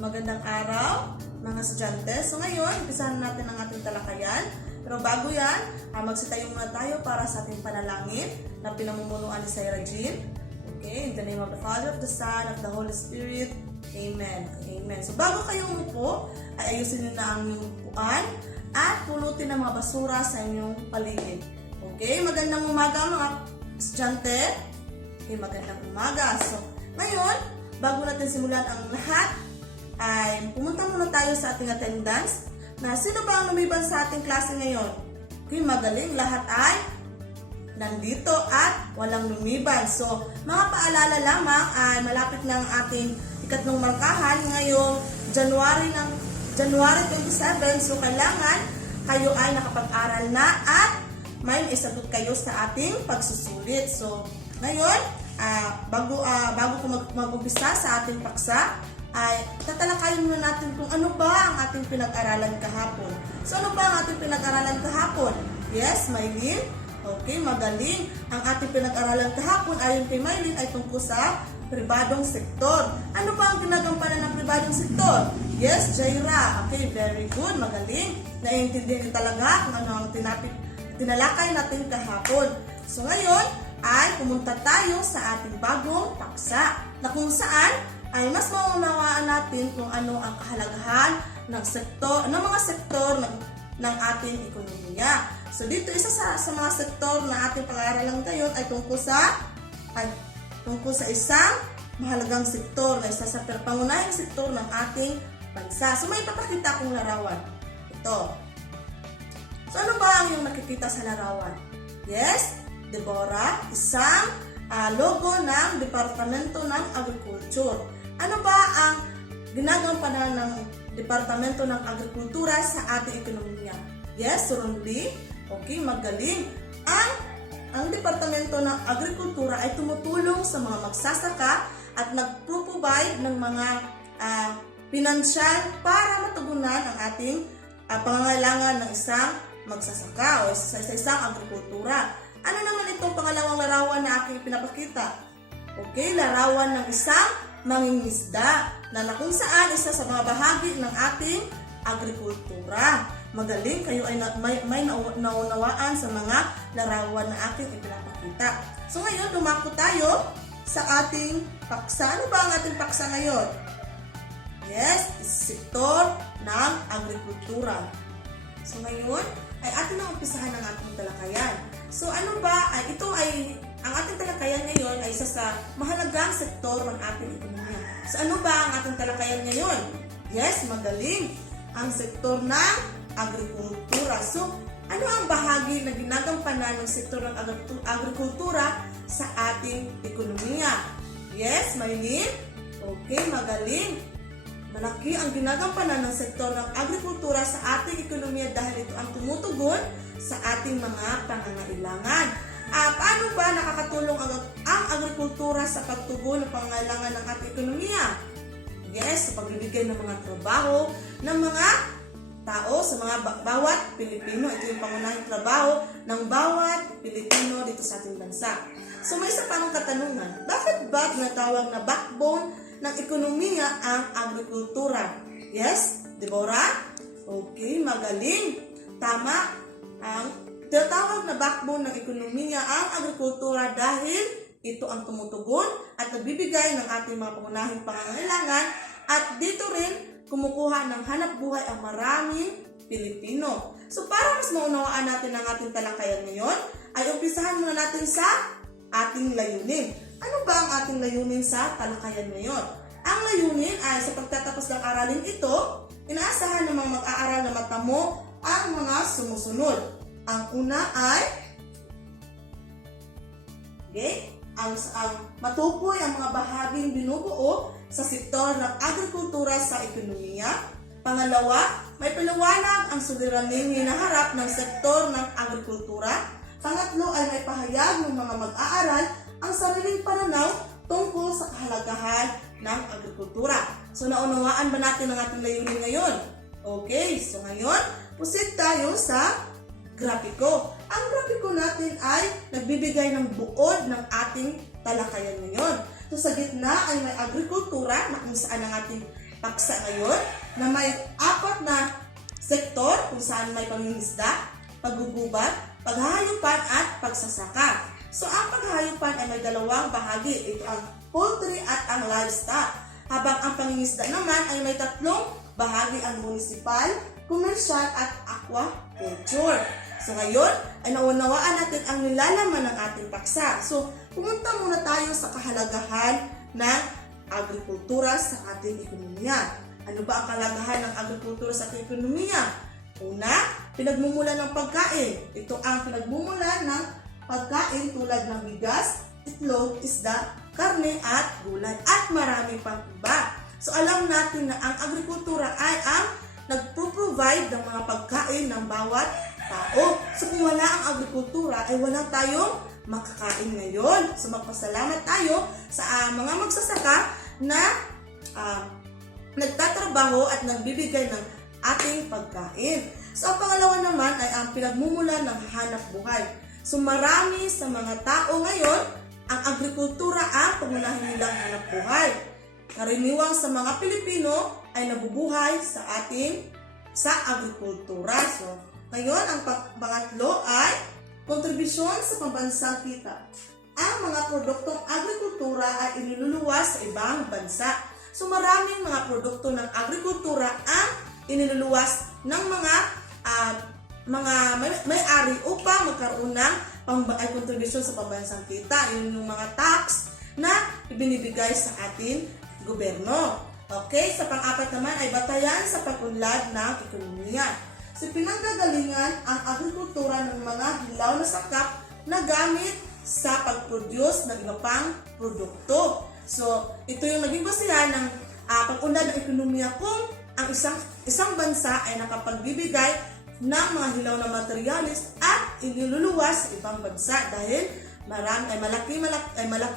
Magandang araw mga estudyante. So ngayon, umpisahan natin ang ating talakayan. Pero bago yan, magsitayo muna tayo para sa ating panalangin na pinamumunuan ni Sarah Jean. Okay, in the name of the Father, of the Son, of the Holy Spirit. Amen. Amen. So bago kayo umupo, ay ayusin nyo na ang inyong upuan at pulutin ang mga basura sa inyong paligid. Okay, magandang umaga mga estudyante. Okay, magandang umaga. So ngayon, bago natin simulan ang lahat, ay pumunta muna tayo sa ating attendance na sino ba ang lumiban sa ating klase ngayon? Okay, magaling. Lahat ay nandito at walang lumiban. So, mga paalala lamang ay malapit na ang ating ikatlong markahan ngayong January 27. So, kailangan kayo ay nakapag-aral na at may isagot kayo sa ating pagsusulit. So, ngayon, bago ko mag-umpisa sa ating paksa, ay tatalakayin muna natin kung ano ba ang ating pinag-aralan kahapon. So ano ba ang ating pinag-aralan kahapon? Yes, Maylin? Okay, magaling. Ang ating pinag-aralan kahapon ayon kay Maylin ay tungkol sa pribadong sektor. Ano ba ang ginagampanan ng pribadong sektor? Yes, Jaira. Okay, very good, magaling. Naiintindihan niyo talaga kung ano ang tinalakay natin kahapon. So ngayon ay pumunta tayo sa ating bagong paksa na kung saan ay mas maunawaan natin kung ano ang kahalagahan ng sektor, ng mga sektor ng ating ekonomiya. So dito isa sa mga sektor na ating pag-aaralan ngayon ay tungkol sa isang mahalagang sektor na isa sa pangunahing sektor ng ating bansa. So may ipapakita kong larawan. Ito. So ano ba ang iyong nakikita sa larawan? Yes, Deborah, isang logo ng Departamento ng Agriculture. Ano ba ang ginagampanan ng Departamento ng Agrikultura sa ating ekonomiya? Yes, Ronly. Okay, magaling. Ang Departamento ng Agrikultura ay tumutulong sa mga magsasaka at nagpo-provide ng mga pinansyal para matugunan ang ating pangangailangan ng isang magsasaka o sa isang agrikultura. Ano naman itong pangalawang larawan na aking pinapakita? Okay, larawan ng isang mangingisda na kung saan isa sa mga bahagi ng ating agrikultura. Magaling, kayo ay may naunawaan sa mga larawan na aking ipinapakita. So ngayon, dumako tayo sa ating paksa. Ano ba ang ating paksa ngayon? Yes, sektor ng agrikultura. So ngayon, ay atin na umpisahan ang ating talakayan. So ano ba, ang ating talakayan ngayon ay isa sa mahalagang sektor ng ating ekonomiya. So ano ba ang ating talakayan ngayon? Yes, magaling. Ang sektor ng agrikultura. So ano ang bahagi na ginagampanan ng sektor ng agrikultura sa ating ekonomiya? Yes, Maylin? Okay, magaling. Malaki ang ginagampanan ng sektor ng agrikultura sa ating ekonomiya dahil ito ang tumutugon sa ating mga pangangailangan. Paano ba nakakatulong ang agrikultura sa pagtugon ng pangangailangan ng ating ekonomiya? Yes, sa pagbibigay ng mga trabaho ng mga tao sa mga bawat Pilipino. Ito yung pangunahing trabaho ng bawat Pilipino dito sa ating bansa. So may isa pang katanungan, bakit ba tinatawag na backbone ng ekonomiya ang agrikultura? Yes, Deborah? Okay, magaling. Tama. Ang tinatawag na backbone ng ekonomiya ang agrikultura dahil ito ang tumutugon at nagbibigay ng ating mga pangunahing pangangailangan at dito rin kumukuha ng hanap buhay ang maraming Pilipino. So para mas maunawaan natin ang ating talakayan ngayon, ay umpisahan muna natin sa ating layunin. Ano ba ang ating layunin sa talakayan ngayon? Ang layunin ay sa pagtatapos ng aralin ito, inaasahan ng mga mag-aaral na matamo ang mga sumusunod. Ang una ay ang matukoy ang mga bahaging binubuo sa sektor ng agrikultura sa ekonomiya. Pangalawa, may paliwanag ang suliraning hinaharap ng sektor ng agrikultura. Pangatlo ay may pahayag ng mga mag-aaral ang sariling pananaw tungkol sa kahalagahan ng agrikultura. So naunawaan ba natin ang ating layunin ngayon? Okay, so ngayon, proceed tayo sa grapiko. Ang grapiko natin ay nagbibigay ng buod ng ating talakayan ngayon. So sa gitna ay may agrikultura na kung saan ang ating paksa ngayon na may 4 na sektor kung saan may pangingisda, paggugubat, paghahayupan at pagsasaka. So ang paghahayupan ay may 2 bahagi. Ito ang poultry at ang livestock. Habang ang pangingisda naman ay may 3 bahagi, ang municipal, commercial at aquaculture. So ngayon ay naunawaan natin ang nilalaman ng ating paksa. So pumunta muna tayo sa kahalagahan ng agrikultura sa ating ekonomiya. Ano ba ang kahalagahan ng agrikultura sa ating ekonomiya? Una, pinagmumula ng pagkain. Ito ang pinagmumula ng pagkain tulad ng bigas, itlog, isda, karne at gulay at marami pang iba. So alam natin na ang agrikultura ay ang nagpo-provide ng mga pagkain ng bawat tao. So kung wala ang agrikultura ay wala tayong makakain ngayon. So magpasalamat tayo sa mga magsasaka na nagtatrabaho at nagbibigay ng ating pagkain. So ang pangalawa naman ay ang pinagmumula ng hanap buhay. So marami sa mga tao ngayon, ang agrikultura ang pangunahin nilang hanap buhay. Karaniwang sa mga Pilipino ay nabubuhay sa agrikultura. So ngayon, ang pangatlo ay kontribusyon sa pambansang kita. Ang mga produktong agrikultura ay iniluluwas sa ibang bansa. So maraming mga produkto ng agrikultura ang iniluluwas ng mga may-ari upang magkaroon ng kontribusyon sa pambansang kita. Yun yung mga tax na ibinibigay sa ating gobyerno. Okay, sa pang-apat naman ay batayan sa pag-unlad ng ekonomiya. So pinanggagalingan ang agrikultura ng mga hilaw na sakap na gamit sa pag-produce ng iba pang produkto. So ito yung naging basihan ng pag-unlad ng ekonomiya kung ang isang bansa ay nakapagbibigay ng mga hilaw na materyales at iniluluwas sa ibang bansa dahil malaki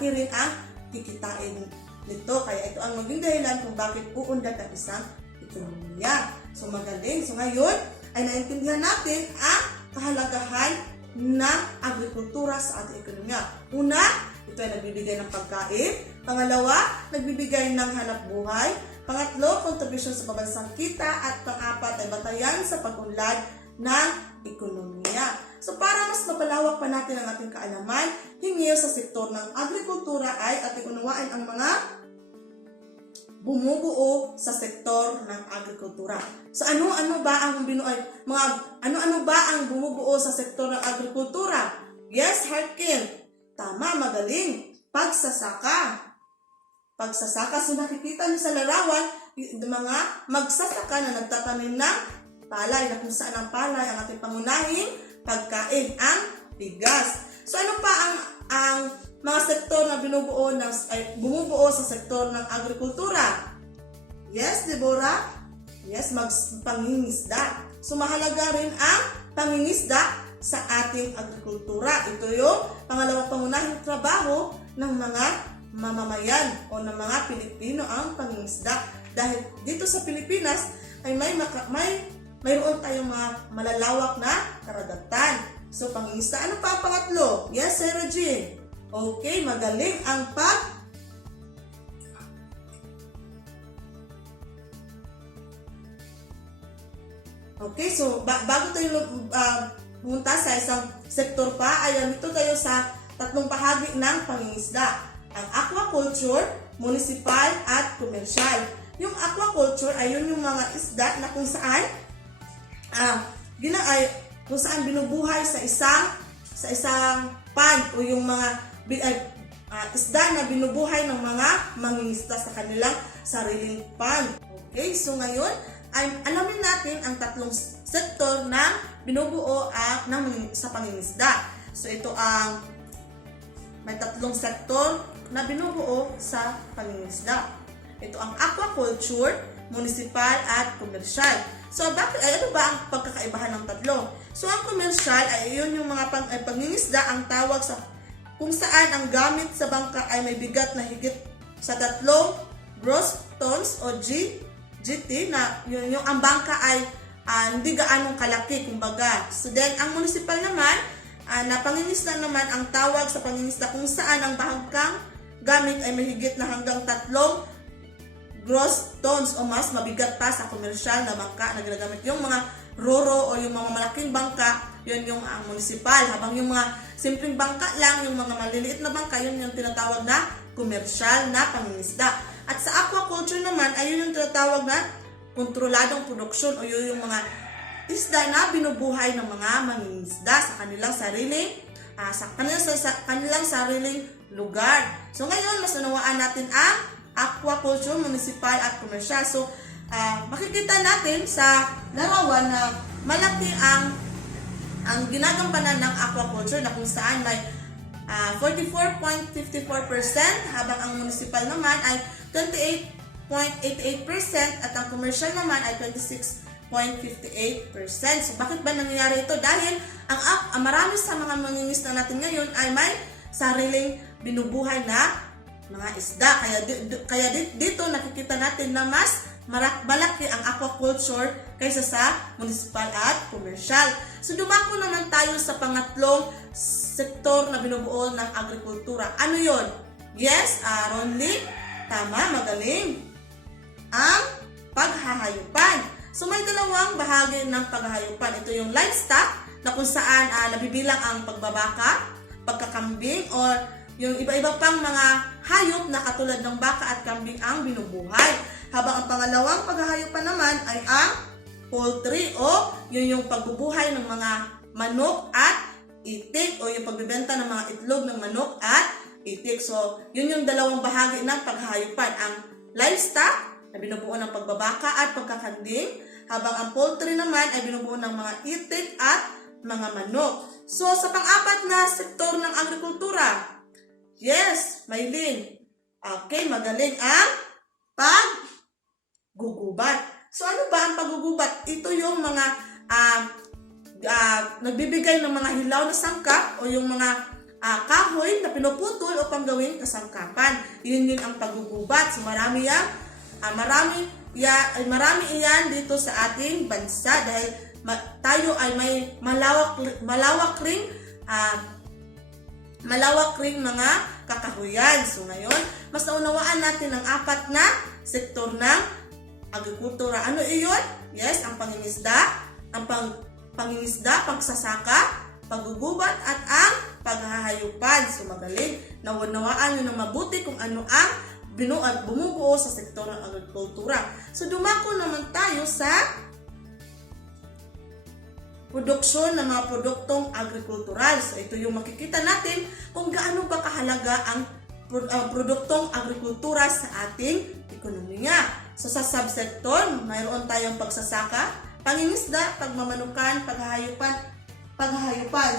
rin ang kikitain nito. Kaya ito ang maging dahilan kung bakit uunlad ang isang ekonomiya. So magaling. So ngayon ay naintindihan natin ang kahalagahan ng agrikultura sa ating ekonomiya. Una, ito ay nagbibigay ng pagkain. Pangalawa, nagbibigay ng hanap buhay. Pangatlo, kontribusyon sa pambansang kita. At pang-apat ay batayan sa pag-unlad ng ekonomiya. So para mas mapalawak pa natin ang ating kaalaman, hinggil sa sektor ng agrikultura ay ating unawain ang mga bumubuo sa sektor ng agrikultura. So ano-ano ba ang bumubuo sa sektor ng agrikultura? Yes, Harkin. Tama, magaling. Pagsasaka. So nakikita niyo sa larawan, yung mga magsasaka na nagtatanim ng palay, na kung saan ang palay ang ating pangunahing pagkain, ang bigas. So ano pa ang mga sektor na bumubuo sa sektor ng agrikultura? Yes, Deborah? Yes, pangingisda. So mahalaga rin ang pangingisda sa ating agrikultura. Ito yung pangalawang pangunahing trabaho ng mga mamamayan o ng mga Pilipino, ang pangingisda. Dahil dito sa Pilipinas ay mayroon tayong mga malalawak na karagatan. So pangingisda. Ano pa ang pangatlo? Yes, Sarah Jean. Okay, magaling ang Okay, so bago tayo pumunta sa isang sektor pa, ay dito tayo sa tatlong bahagi ng pangingisda. Ang aquaculture, municipal at commercial. Yung aquaculture ay yun yung mga isda na kung saan binubuhay sa isang pond, o yung mga isda na binubuhay ng mga mangingisda sa kanilang sariling pond. Okay, so ngayon ay alamin natin ang tatlong sektor na binubuo sa pangingisda. So ito may tatlong sektor na binubuo sa pangingisda. Ito ang aquaculture, municipal at commercial. So ano ba ang pagkakaibahan ng tatlo? So ang commercial ay yun yung mga pangingisda ang tawag sa kung saan ang gamit sa bangka ay may bigat na higit sa 3 gross tons o GT na yung ang bangka ay hindi gaanong kalaki, kumbaga. So then ang municipal naman na pangingisda naman ang tawag sa pangingisda kung saan ang bangkang gamit ay mahigit na hanggang 3 gross tons o mas mabigat pa sa komersyal na bangka na ginagamit. Yung mga roro o yung mga malaking bangka, yun yung ang municipal. Habang yung mga simpleng bangka lang, yung mga maliliit na bangka, yun yung tinatawag na komersyal na pangingisda. At sa aquaculture naman, ay yun yung tinatawag na kontroladong produksyon o yun yung mga isda na binubuhay ng mga mangingisda sa kanilang sariling lugar. So ngayon, mas unawaan natin ang aquaculture, municipal at commercial. So makikita natin sa larawan na malaki ang ginagampanan ng aquaculture na kung saan may 44.54% habang ang municipal naman ay 28.88% at ang commercial naman ay 26.58%. So bakit ba nangyayari ito? Dahil ang marami sa mga mangingisda natin ngayon ay may sariling binubuhay na mga isda. Kaya dito nakikita natin na mas malaki ang aquaculture kaysa sa municipal at commercial. So dumako naman tayo sa pangatlong sektor na binubuo ng agrikultura. Ano yon? Yes, Ronly, tama, magaling. Ang paghahayupan. So may dalawang bahagi ng paghahayupan. Ito yung livestock na kung saan nabibilang ang pagbabaka, pagkakambing, or yung iba-iba pang mga hayop na katulad ng baka at kambing ang binubuhay. Habang ang pangalawang paghahayupan naman ay ang poultry o yun yung pagbubuhay ng mga manok at itik o yung pagbibenta ng mga itlog ng manok at itik. So, yun yung dalawang bahagi ng paghahayupan. Ang livestock na binubuo ng pagbabaka at pagkakanding, habang ang poultry naman ay binubuo ng mga itik at mga manok. So, sa pang-apat na sektor ng agrikultura, yes, Maylin. Okay, magaling ang paggugubat. So, ano ba ang paggugubat? Ito yung mga nagbibigay ng mga hilaw na sangkap o yung mga kahoy na pinuputol upang gawing kasangkapan. Yun ang paggugubat. So, marami iyan dito sa ating bansa dahil tayo ay may malawak ring mga kakahuyan. So ngayon, mas naunawaan natin ang apat na sektor ng agrikultura. Ano iyon? Yes, ang pangingisda, pagsasaka, paggugubat at ang paghahayupan. So magaling, naunawaan nyo ng mabuti kung ano ang bumubuo sa sektor ng agrikultura. So dumako naman tayo sa produksyon ng mga produktong agrikultural. So ito yung makikita natin kung gaano ba kahalaga ang produktong agrikultura sa ating ekonomiya. So sa subsektor, mayroon tayong pagsasaka, pangingisda, pagmamanukan, paghahayupan.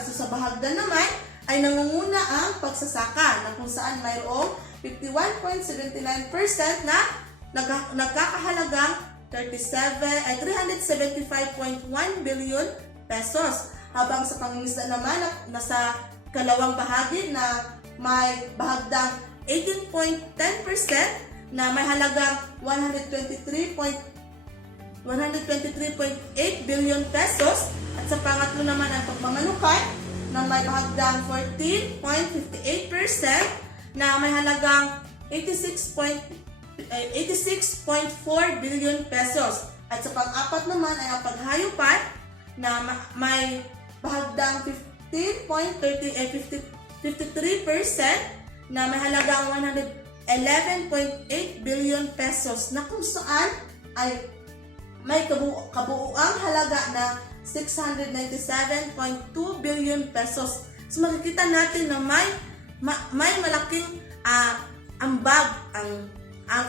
So sa bahagdan naman ay nangunguna ang pagsasaka na kung saan mayroong 51.79% na nagkakahalagang 375.1 billion pesos. Habang sa pangingisda naman nasa kalawang bahagi na may bahagdang 18.10% na may halagang 123.8 billion pesos. At sa pangatlo naman ang pagmamanukan na may bahagdang 14.58% na may halagang 86.4 billion pesos. At sa pang-apat naman ay ang paghayupan na may bahagdang 53% na may halagang 111.8 billion pesos na kung saan ay may kabuuang halaga na 697.2 billion pesos. So makikita natin na may malaking ambag ang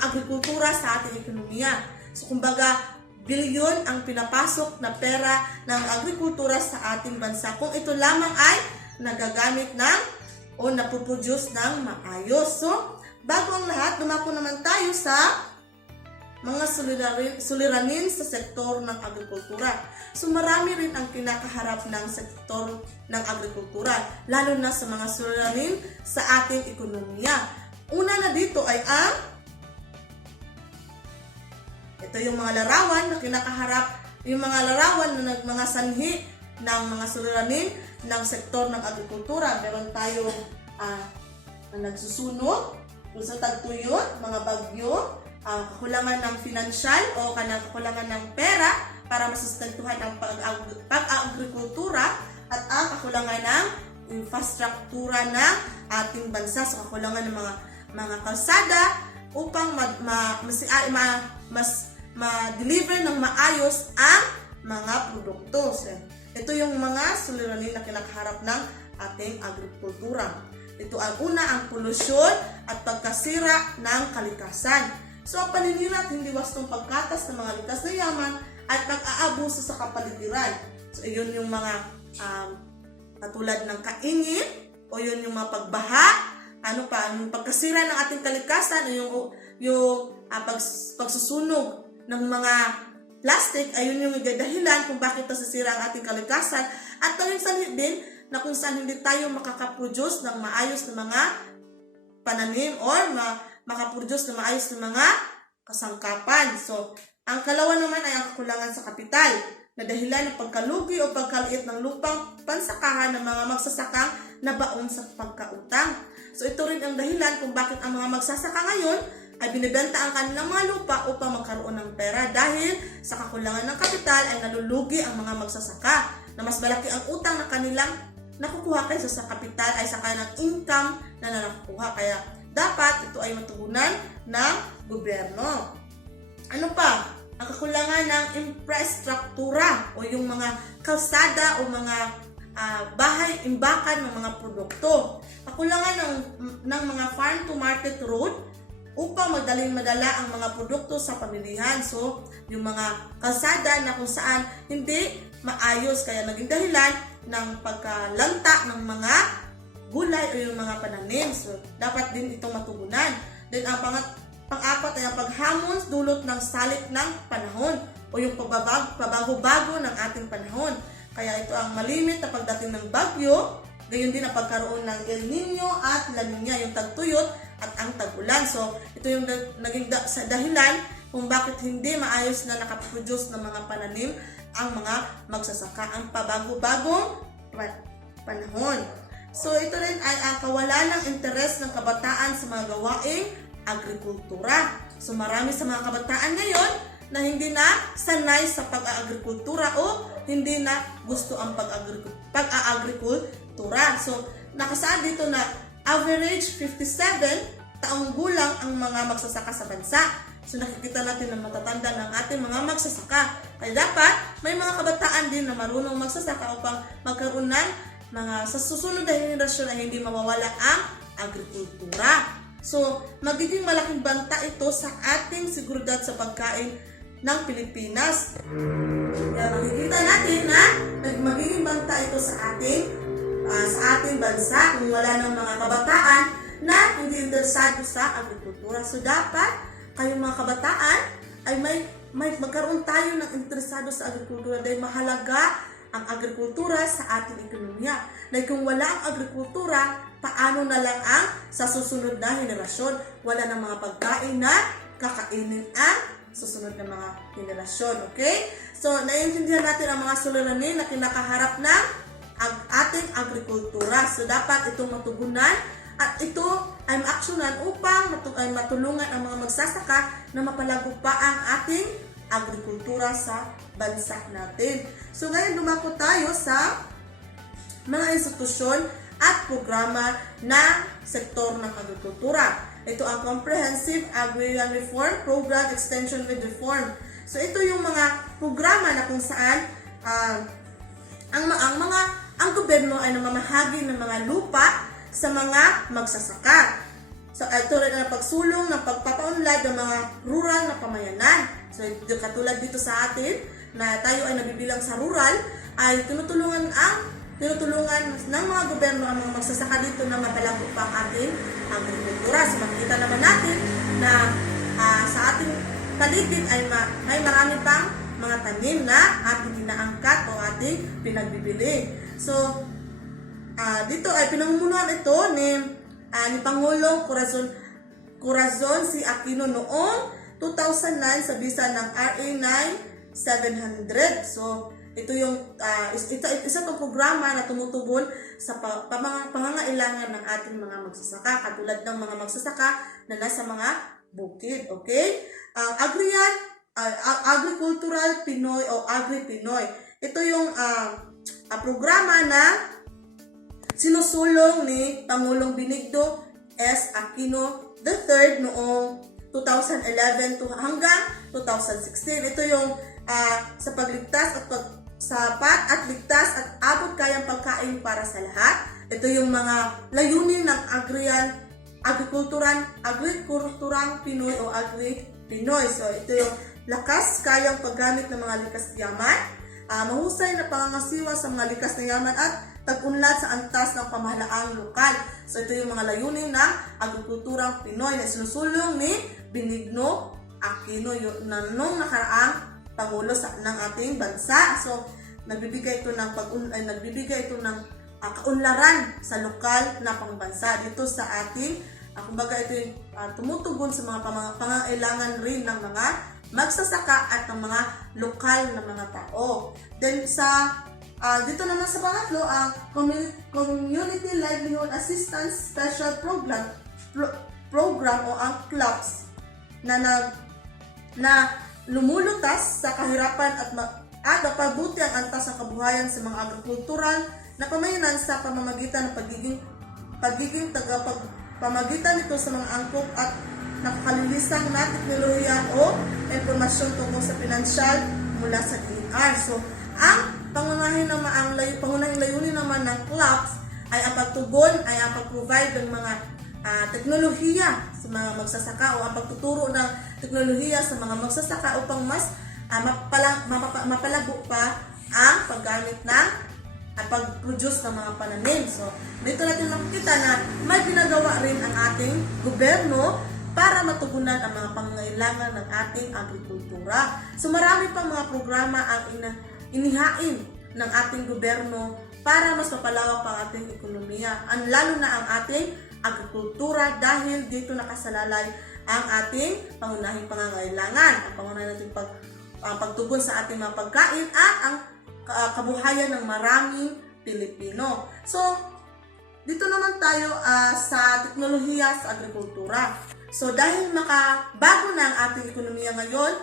agrikultura sa ating ekonomiya. So kumbaga, bilyon ang pinapasok na pera ng agrikultura sa ating bansa kung ito lamang ay nagagamit o napoproduce ng maayos. So, bago ang lahat, dumako naman tayo sa mga suliranin sa sektor ng agrikultura. So marami rin ang kinakaharap ng sektor ng agrikultura, lalo na sa mga suliranin sa ating ekonomiya. Una na dito ay ito yung mga larawan na kinakaharap, yung mga larawan na mga sanhi ng mga suliranin ng sektor ng agrikultura. Meron tayong na nagsusunog, kung sa tagtuyot, mga bagyo, kakulangan ng financial o kakulangan ng pera para masustentuhan ang pag-agrikultura at ang kakulangan ng infrastruktura ng ating bansa. So kakulangan ng mga kalsada upang ma-deliver ng maayos ang mga produkto. So, ito yung mga suliranin na kinakaharap ng ating agrikultura. Ito ang una, ang polusyon at pagkasira ng kalikasan. So ang paninira at hindi wastong pagkatas ng mga likas na yaman at pag-aabuso sa kapaligiran. So yun yung mga katulad ng kaingin o yun yung mga pagbaha, yung pagkasira ng ating kalikasan, yung pagsusunog ng mga plastic, ayun yung dahilan kung bakit nasisira ang ating kalikasan. At minsan din na kung saan hindi tayo makakaproduce ng maayos na mga pananim or makaproduce na maayos na mga kasangkapan. So, ang kalawa naman ay ang kakulangan sa kapital na dahilan ng pagkalugi o pagkaliit ng lupang pansakahan ng mga magsasakang nabaon sa pagkautang. So, ito rin ang dahilan kung bakit ang mga magsasaka ngayon ay binibenta ang kanilang mga lupa upang magkaroon ng pera dahil sa kakulangan ng kapital ay nalulugi ang mga magsasaka na mas malaki ang utang na kanilang nakukuha kaysa sa kapital ay sa kanilang income na nakukuha. Kaya dapat ito ay matugunan ng gobyerno. Ano pa? Ang kakulangan ng infrastruktura o yung mga kalsada o mga bahay, imbakan ng mga produkto. Kakulangan ng mga farm to market road upang madaling madala ang mga produkto sa pamilihan. So, yung mga kalsada na kung saan hindi maayos kaya naging dahilan ng pagkalanta ng mga gulay o yung mga pananim. So, dapat din itong matugunan. Then, ang pang-apat ay ang paghamon dulot ng salik ng panahon o yung pabago-bago ng ating panahon. Kaya ito ang malimit na pagdating ng bagyo, gayon din ang pagkaroon ng El Nino at La Nina, yung tagtuyot at ang tag-ulan. So, ito yung naging dahilan kung bakit hindi maayos na nakaproduce ng mga pananim ang mga magsasaka, ang pabago-bagong panahon. So, ito rin ay ang kawalan ng interes ng kabataan sa mga gawaing agrikultura. So, marami sa mga kabataan ngayon na hindi na sanay sa pag-agrikultura o hindi na gusto ang pag-agrikultura. So, nakasaan dito na average 57 taong gulang ang mga magsasaka sa bansa. So, nakikita natin ang matatanda ng ating mga magsasaka. Kaya dapat may mga kabataan din na marunong magsasaka upang magkaroon ng sa susunod na henerasyon ay hindi mawawala ang agrikultura. So, magiging malaking banta ito sa ating seguridad sa pagkain ng Pilipinas. Kaya makikita natin na magiging banta ito sa ating bansa kung wala ng mga kabataan na hindi interesado sa agrikultura. So, dapat kayong mga kabataan ay may magkaroon tayo ng interesado sa agrikultura dahil mahalaga ang agrikultura sa ating ekonomiya. Dahil kung wala ang agrikultura, paano na lang ang sa susunod na henerasyon? Wala ng mga pagkain na kakainin ang susunod na mga henerasyon. Okay? So, naiintindihan natin ang mga suliranin na kinakaharap ng ating agrikultura. So, dapat itong matugunan at ito ay maaksyonan upang matulungan ang mga magsasaka na mapalago pa ang ating agrikultura sa bansa natin. So ngayon dumako tayo sa mga institusyon at programa na sektor ng agrikultura. Ito ang Comprehensive Agrarian Reform Program Extension with Reform. So ito yung mga programa na kung saan ang gobyerno ay namamahagi ng mga lupa sa mga magsasaka. So, ito rin ang pagsulong ng pagpapaunlad ng mga rural na pamayanan. So, katulad dito sa atin, na tayo ay nabibilang sa rural, ay tinutulungan ng mga gobyerno ang mga magsasaka dito na mapalago pa ang ating agrikultura. So, makikita naman natin na sa ating paligid ay may marami pang mga tanim na ating inaangkat o ating pinagbibili. So, dito ay pinamumunuan ito ni Pangulong Corazon C. Aquino noong 2009 sa bisa ng RA 9700. So, ito yung isa itong programa na tumutugon sa pangangailangan ng ating mga magsasaka, katulad ng mga magsasaka na nasa mga bukid. Okay? Ang Agricultural Pinoy o Agri-Pinoy. Ito yung programa na sinusulong ni Pangulong Benigno S. Aquino III noong 2011 hanggang 2016. Ito yung sa pagligtas at sapat at ligtas at abot kayang pagkain para sa lahat. Ito yung mga layunin ng agrikulturang Pinoy o Agri-Pinoy. So ito yung lakas kayang paggamit ng mga likas na yaman, mahusay na pangangasiwa sa mga likas na yaman at tag-unlad sa antas ng pamahalaang lokal. So ito yung mga layunin ng agrikulturang Pinoy na sinusulong ni Benigno Aquino na nung nakaraang Pangulo ng ating bansa. So nagbibigay ito ng kaunlaran sa lokal na pangbansa dito sa ating kumbaga ito yung tumutugon sa mga pangangailangan rin ng mga magsasaka at ng mga lokal na mga tao. Then dito naman sa pangatlo, ang Community Livelihood Assistance Special Program o ang CLAPS na lumulutas sa kahirapan at mapabuti ang antas ng kabuhayan sa mga agrikultural na pamayanan sa pamamagitan ng pamagitan nito sa mga angkop at nakakalilisang na teknolohiya o impormasyon tungkol sa pinansyal mula sa DNR. So, ang pangunahing layunin naman ng CLAPS ay ang pagtugon, ay ang pag-provide ng mga teknolohiya sa mga magsasaka o ang pagtuturo ng teknolohiya sa mga magsasaka upang mas mapalago pa ang paggamit ng at pag-produce ng mga pananim. So, dito natin makikita na may ginagawa rin ang ating gobyerno para matugunan ang mga pangangailangan ng ating agrikultura. So, marami pang mga programa ang inihain ng ating gobyerno para mas mapalawak pa ang ating ekonomiya. Lalo na ang ating agrikultura dahil dito nakasalalay ang ating pangunahing pangangailangan. Ang pangunahing nating pagtugon sa ating mga pagkain at ang kabuhayan ng maraming Pilipino. So, dito naman tayo sa teknolohiya sa agrikultura. So, dahil makabago na ang ating ekonomiya ngayon,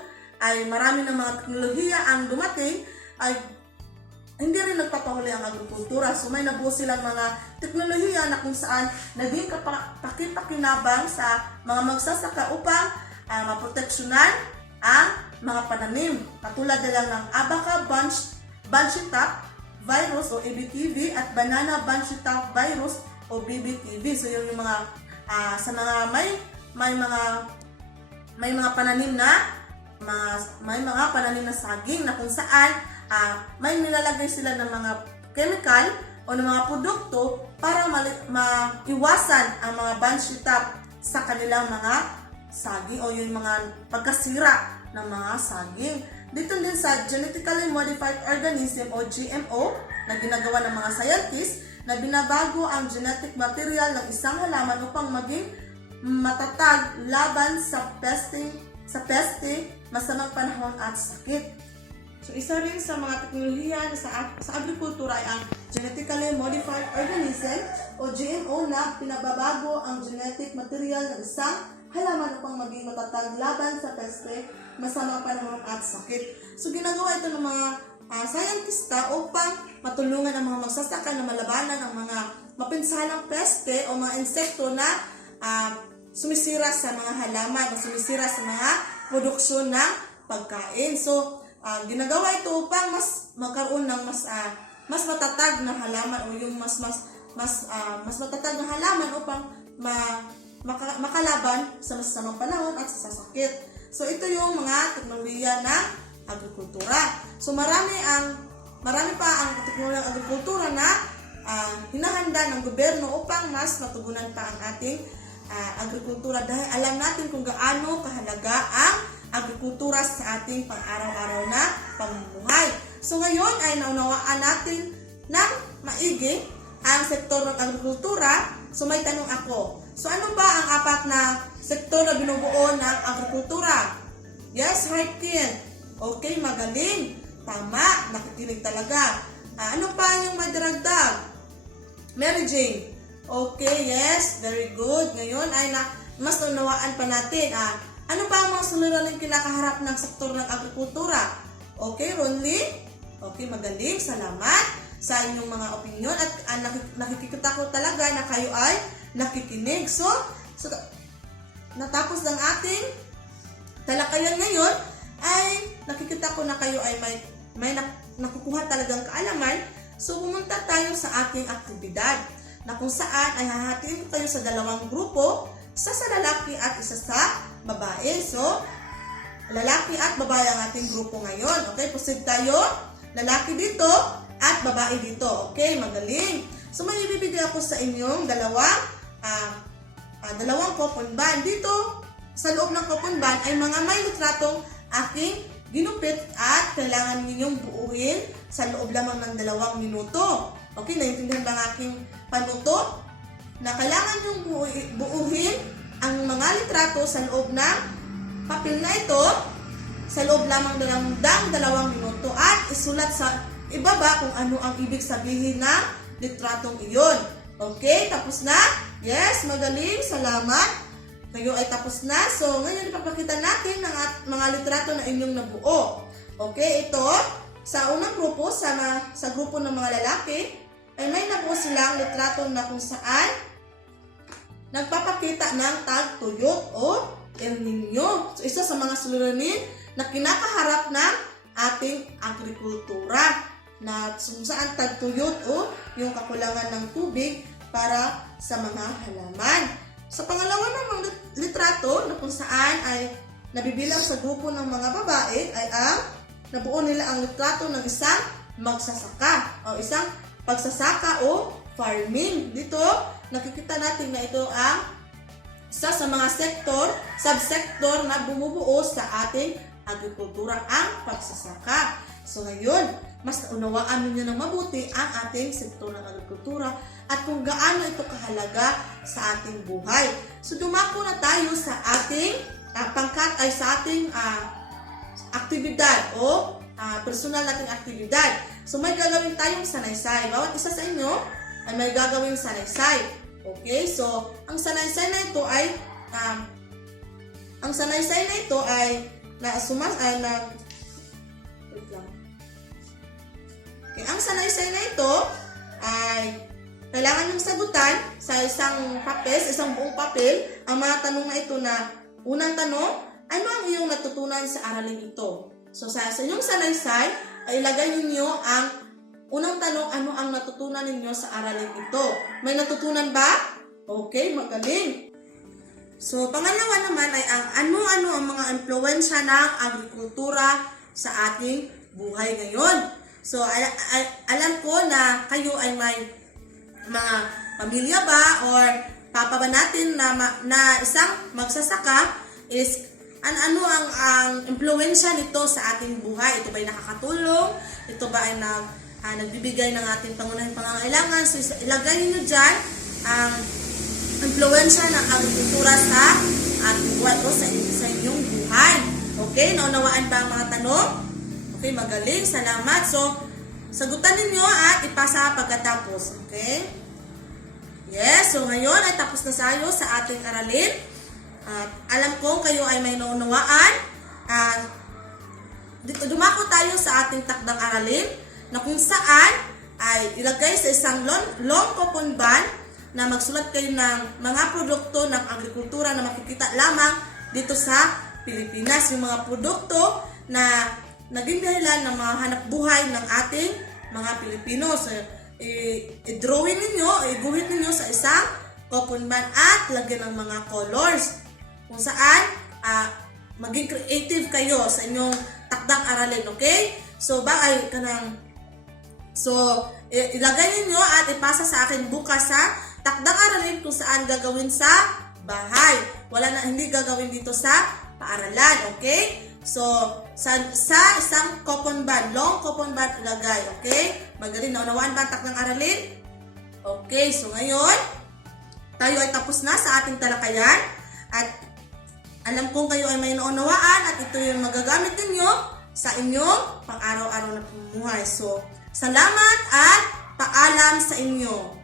ay marami ng mga teknolohiya ang dumating, ay hindi rin nagpapahuli ang agrikultura. So, may nabuo silang mga teknolohiya na kung saan naging pakipakinabang sa mga magsasaka upang maproteksyonan ang mga pananim. Katulad na lang ng Abaca Bunchy Top Virus o ABTV at Banana Bunchy Top Virus o BBTV. So, yung mga sa mga may mga pananim na may mga pananim na saging na kung saan may nilalagay sila ng mga chemical o ng mga produkto para maiwasan ang mga bunchy top sa kanilang mga saging o yung mga pagkasira ng mga saging. Dito din sa Genetically Modified Organism o GMO na ginagawa ng mga scientists na binabago ang genetic material ng isang halaman upang maging matatag laban sa peste, masamang panahon at sakit. So, isa rin sa mga teknolohiya sa agrikultura ay ang Genetically Modified Organism o GMO na pinababago ang genetic material ng isang halaman upang maging matatag laban sa peste, masamang panahon at sakit. So, ginagawa ito ng mga scientista upang matulungan ang mga magsasaka na malabanan ang mga mapinsalang peste o mga insekto na sumisira sa mga halaman o sumisira sa mga produksyon ng pagkain. So, ginagawa ito upang mas magkaroon ng mas matatag na halaman o yung mas matatag na halaman upang makalaban sa masasamang panahon at sa sakit. So, ito yung mga teknolohiya ng agrikultura. So, marami pa ang teknolohiya ng agrikultura na hinahanda ng gobyerno upang mas matugunan pa ang ating agrikultura dahil alam natin kung gaano kahalaga ang agrikultura sa ating pang-araw-araw na pamumuhay. So ngayon ay naunawaan natin ng maigi ang sektor ng agrikultura. So may tanong ako. So ano ba ang apat na sektor na binubuo ng agrikultura? Yes, right, Kin. Okay, magaling. Tama, nakikinig talaga. Ano pa yung madagdag? Mary Jane. Okay, yes, very good. Ngayon mas naunawaan pa natin, ano pa ang mga suliraning kinakaharap ng sektor ng agrikultura? Okay, Ronly? Okay, magaling. Salamat sa inyong mga opinion at nakikita ko talaga na kayo ay nakikinig. So natapos ng ating talakayan ngayon ay nakikita ko na kayo ay may nakukuha talagang kaalaman. So pumunta tayo sa ating aktibidad na kung saan ay hahatiin ko kayo sa dalawang grupo, isa sa lalaki at isa sa babae. So lalaki at babae ang ating grupo ngayon. Okay, proceed tayo. Lalaki dito at babae dito. Okay, magaling. So may ibibigay ako sa inyong dalawang coupon band. Dito sa loob ng coupon band ay mga may litratong aking ginupit at kailangan ninyong buuin sa loob lamang ng 2 minuto. Okay, naiintindihan ba ang aking panuto? Na kailangan nyong buuhin ang mga litrato sa loob ng papel na ito sa loob lamang ng 2 minuto at isulat sa ibaba kung ano ang ibig sabihin ng litratong iyon. Okay, tapos na? Yes, magaling. Salamat. Kayo ay tapos na. So, ngayon ipapakita natin ng mga litrato na inyong nabuo. Okay, ito, sa unang grupo, sa grupo ng mga lalaki, ay may nabuo silang litrato na kung saan nagpapakita ng tagtuyot o El Nino. So, isa sa mga suliranin na kinakaharap ng ating agrikultura na kung saan tagtuyot o yung kakulangan ng tubig para sa mga halaman. Sa pangalawa namang litrato na kung saan ay nabibilang sa grupo ng mga babae ay ang nabuo nila ang litrato ng isang magsasaka o isang pagsasaka o farming. Dito nakikita natin na ito ang isa sa mga subsektor na bumubuo sa ating agrikultura, ang pagsasaka. So ngayon, mas naunawaan ninyo ng mabuti ang ating sektor ng agrikultura at kung gaano ito kahalaga sa ating buhay. So dumako na tayo sa ating aktibidad o personal nating aktibidad. So may gagawin tayong sanaysay. Bawat isa sa inyo ay may gagawing sanaysay. Okay, so ang sanaysay na ito ay ang sanaysay na ito ay kailangan yung sagutan sa isang buong papel, ang mga tanong na ito na unang tanong, ano ang iyong natutunan sa aralin ito? So sa inyong sanaysay, ay ilagay ninyo ang unang tanong, ano ang natutunan ninyo sa aralin ito? May natutunan ba? Okay, magaling. So pangalawa naman ay ang ano-ano ang mga impluwensya ng agrikultura sa ating buhay ngayon. So alam ko na kayo ay may mga pamilya ba or papa ba natin na isang magsasaka is ano ang impluwensya nito sa ating buhay? Ito ba ay nakakatulong? Ito ba ay nagbibigay ng ating pangunahing pangangailangan? So ilagay niyo dyan ang impluwensya ng agrikultura sa ating buhay o sa inyong buhay. Okay? Naunawaan ba ang mga tanong? Okay, magaling. Salamat. So, sagutan ninyo at ipasa pagkatapos. Okay? Yes. So, ngayon ay tapos na tayo sa ating aralin. At alam ko kayo ay may naunawaan. Dito dumako tayo sa ating takdang aralin na kung saan ay ilagay sa isang long coupon band na magsulat kayo ng mga produkto ng agrikultura na makikita lamang dito sa Pilipinas. Yung mga produkto na naging dahilan ng mga hanap buhay ng ating mga Pilipino. So, i-drawing ninyo, iguhit ninyo sa isang coupon band at lagyan ng mga colors. Kung saan, maging creative kayo sa inyong takdang aralin, okay? So, ilagay ninyo at ipasa sa akin bukas sa takdang aralin kung saan gagawin sa bahay. Hindi gagawin dito sa paaralan, okay? So, sa isang coupon band, long coupon band ilagay, okay? Magaling, naunawaan ba ang takdang aralin? Okay, so ngayon, tayo ay tapos na sa ating talakayan at alam kong kayo ay may naunawaan at ito yung magagamit ninyo sa inyong pang-araw-araw na pamumuhay. So, salamat at paalam sa inyo.